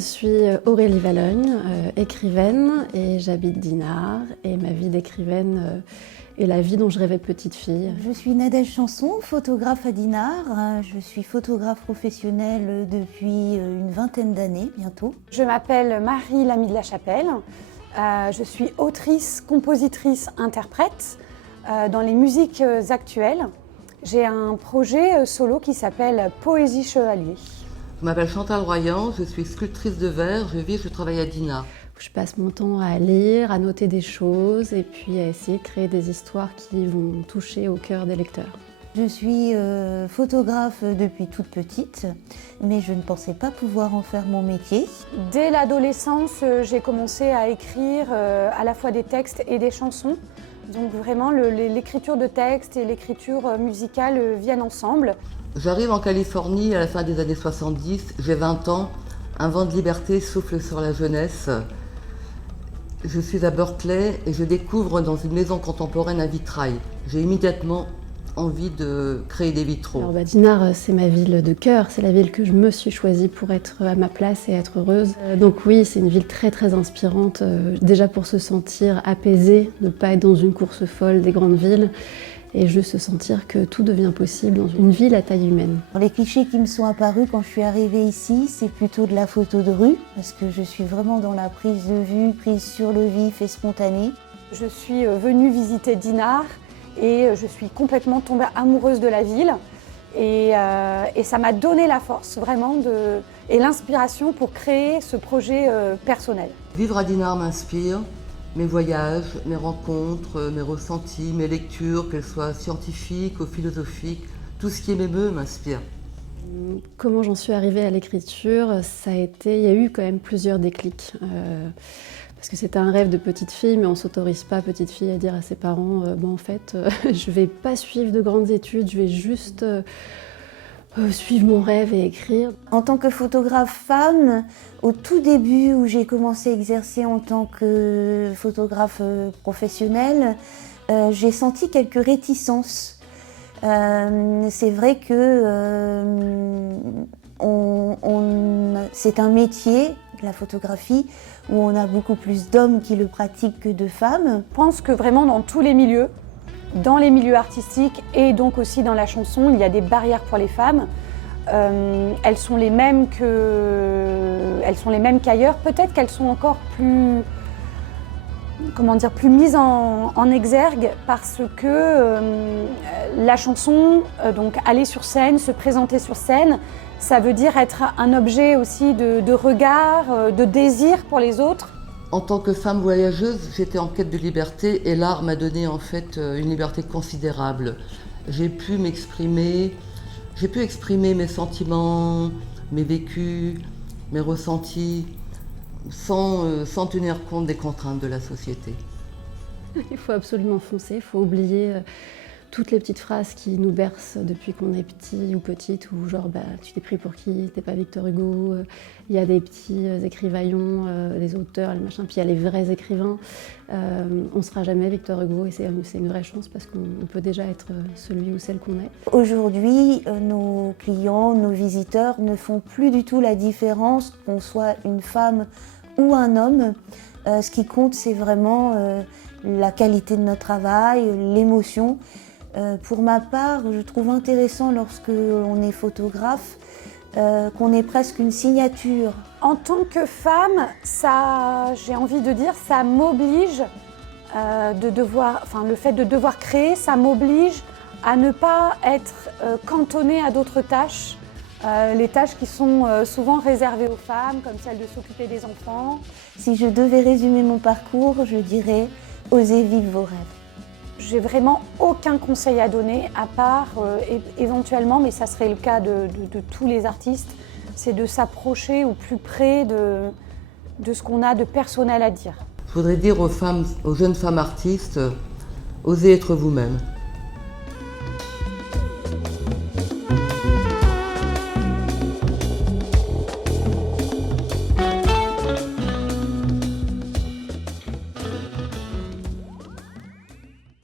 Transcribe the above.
suis Aurélie Vallogne, écrivaine, et j'habite Dinard. Et ma vie d'écrivaine est la vie dont je rêvais petite fille. Je suis Nadège Chanson, photographe à Dinard. Je suis photographe professionnelle depuis une vingtaine d'années bientôt. Je m'appelle Marie Lamy de la Chapelle. Je suis autrice, compositrice, interprète dans les musiques actuelles. J'ai un projet solo qui s'appelle Poésie Chevalier. Je m'appelle Chantal Royan, je suis sculptrice de verre, je travaille à Dinard. Je passe mon temps à lire, à noter des choses et puis à essayer de créer des histoires qui vont toucher au cœur des lecteurs. Je suis photographe depuis toute petite, mais je ne pensais pas pouvoir en faire mon métier. Dès l'adolescence, j'ai commencé à écrire à la fois des textes et des chansons. Donc vraiment, l'écriture de textes et l'écriture musicale viennent ensemble. J'arrive en Californie à la fin des années 70, j'ai 20 ans, un vent de liberté souffle sur la jeunesse. Je suis à Berkeley et je découvre dans une maison contemporaine un vitrail. J'ai immédiatement envie de créer des vitraux. Alors Dinard, c'est ma ville de cœur, c'est la ville que je me suis choisie pour être à ma place et être heureuse. Donc oui, c'est une ville très très inspirante, déjà pour se sentir apaisé, ne pas être dans une course folle des grandes villes, et juste se sentir que tout devient possible dans une ville à taille humaine. Les clichés qui me sont apparus quand je suis arrivée ici, c'est plutôt de la photo de rue, parce que je suis vraiment dans la prise de vue, prise sur le vif et spontanée. Je suis venue visiter Dinard et je suis complètement tombée amoureuse de la ville. Et ça m'a donné la force vraiment et l'inspiration pour créer ce projet personnel. Vivre à Dinard m'inspire. Mes voyages, mes rencontres, mes ressentis, mes lectures, qu'elles soient scientifiques ou philosophiques, tout ce qui m'émeut m'inspire. Comment j'en suis arrivée à l'écriture, il y a eu quand même plusieurs déclics. Parce que c'était un rêve de petite fille, mais on ne s'autorise pas, petite fille, à dire à ses parents en fait, je ne vais pas suivre de grandes études, je vais juste suivre mon rêve et écrire. En tant que photographe femme, au tout début où j'ai commencé à exercer en tant que photographe professionnelle, j'ai senti quelques réticences. C'est vrai que c'est un métier, la photographie, où on a beaucoup plus d'hommes qui le pratiquent que de femmes. Je pense que vraiment dans tous les milieux, dans les milieux artistiques et donc aussi dans la chanson, il y a des barrières pour les femmes. Elles sont les mêmes qu'ailleurs. Peut-être qu'elles sont encore plus mises en exergue parce que la chanson, donc aller sur scène, se présenter sur scène, ça veut dire être un objet aussi de regard, de désir pour les autres. En tant que femme voyageuse, j'étais en quête de liberté et l'art m'a donné en fait une liberté considérable. J'ai pu exprimer mes sentiments, mes vécus, mes ressentis, sans tenir compte des contraintes de la société. Il faut absolument foncer, il faut oublier toutes les petites phrases qui nous bercent depuis qu'on est petit ou petite, ou genre tu t'es pris pour qui, t'es pas Victor Hugo. Il y a des petits écrivaillons, des auteurs, les machins, puis il y a les vrais écrivains. On sera jamais Victor Hugo et c'est une vraie chance parce qu'on peut déjà être celui ou celle qu'on est. Aujourd'hui, nos clients, nos visiteurs ne font plus du tout la différence qu'on soit une femme ou un homme. Ce qui compte, c'est vraiment la qualité de notre travail, l'émotion. Pour ma part, je trouve intéressant lorsque on est photographe qu'on ait presque une signature. En tant que femme, j'ai envie de dire, ça m'oblige le fait de devoir créer, ça m'oblige à ne pas être cantonnée à d'autres tâches. Les tâches qui sont souvent réservées aux femmes, comme celle de s'occuper des enfants. Si je devais résumer mon parcours, je dirais « osez vivre vos rêves ». J'ai vraiment aucun conseil à donner, à part éventuellement, mais ça serait le cas de tous les artistes, c'est de s'approcher au plus près de ce qu'on a de personnel à dire. Je voudrais dire aux jeunes femmes artistes, osez être vous-même.